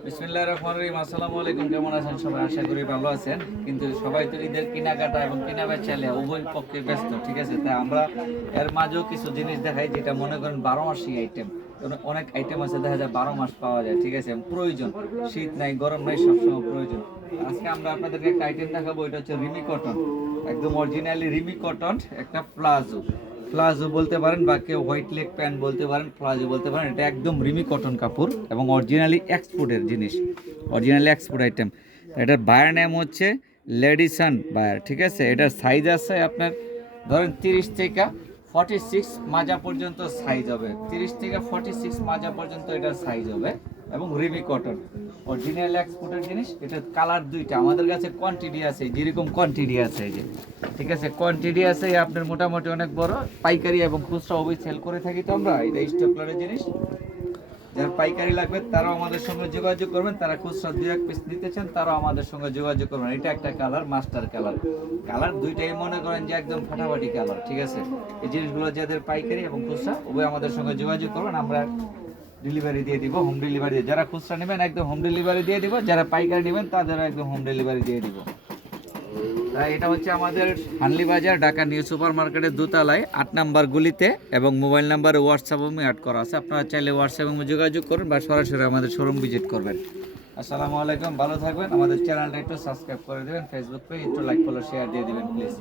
বিসমিল্লাহির রহমানির রহিম। আসসালামু আলাইকুম। কেমন আছেন সবাই? আশা করি ভালো আছেন। কিন্তু সবাই তো ঈদের কেনাকাটা এবং কেনা বেচা উভয় পক্ষে ব্যস্ত, ঠিক আছে? তাই আমরা এর মাঝেও কিছু জিনিস দেখাই যেটা মনে করেন 12 মাসি আইটেম। অনেক আইটেম আছে দেখা যায় 12 মাস পাওয়া যায়, ঠিক আছে? প্রয়োজন, শীত নাই গরম নাই, সবসময় প্রয়োজন। আজকে আমরা আপনাদেরকে একটা আইটেম দেখাবো, এটা হচ্ছে রিমি কটন, একদম অরিজিনালি রিমি কটন, একটা প্লাজো। প্লাজো বলতে পারেন বা কেউ হোয়াইট লেগ প্যান্ট বলতে পারেন, প্লাজো বলতে পারেন। এটা একদম রিমি কটন কাপড় এবং অরিজিনালি এক্সপোর্টের জিনিস, অরিজিনালি এক্সপোর্ট আইটেম। এটার বায়ার নেম হচ্ছে লেডিসান বায়ার, ঠিক আছে? এটার সাইজ আছে আপনার ধরেন 30 থেকে 46 মাজা পর্যন্ত সাইজ হবে, 30 থেকে 46 মাজা পর্যন্ত এটার সাইজ হবে এবং রিমি কটন অরিজিনাল এক্সপোর্টের জিনিস। এটার কালার দুইটা, আমাদের কাছে কোয়ান্টিটি আছে, যেরকম কোয়ান্টিটি আছে এই যে, ঠিক আছে? কোয়ান্টিটি আছে আপনার মোটামুটি অনেক বড়, পাইকারি এবং খুচরা উভয় সেল করে থাকি তো আমরা। এটা স্টকলারের জিনিস, যার পাইকারি লাগবে তারাও আমাদের সঙ্গে যোগাযোগ করবেন, তারা খুচরা 2-1 পিস নিতে চান তারাও আমাদের সঙ্গে যোগাযোগ করবেন। এটা একটা কালার, মাস্টার কালার। কালার দুইটাই মনে করেন যে একদম ফাটাফাটি কালার, ঠিক আছে? এই জিনিসগুলো যাদের পাইকারি এবং খুচরা উভয় আমাদের সঙ্গে যোগাযোগ করবেন, আমরা ডেলিভারি দিয়ে দিব, হোম ডেলিভারি। যারা খুচরা নেবেন একদম হোম ডেলিভারি দিয়ে দিব, যারা পাইকারি নেবেন তাদেরও একদম হোম ডেলিভারি দিয়ে দিব। এটা হচ্ছে আমাদের হানলি বাজার, ঢাকা নিউ সুপার মার্কেটের দোতলায় 8 নাম্বার গুলিতে, এবং মোবাইল নাম্বার হোয়াটসঅ্যাপও অ্যাড করা আছে। আপনারা চাইলে হোয়াটসঅ্যাপে যোগাযোগ করুন বা সরাসরি আমাদের শোরুম ভিজিট করবেন। আসসালামু আলাইকুম, ভালো থাকবেন। আমাদের চ্যানেলটা একটু সাবস্ক্রাইব করে দেবেন, ফেসবুক পেজ একটু লাইক ফলো শেয়ার দিয়ে দিবেন প্লিজ।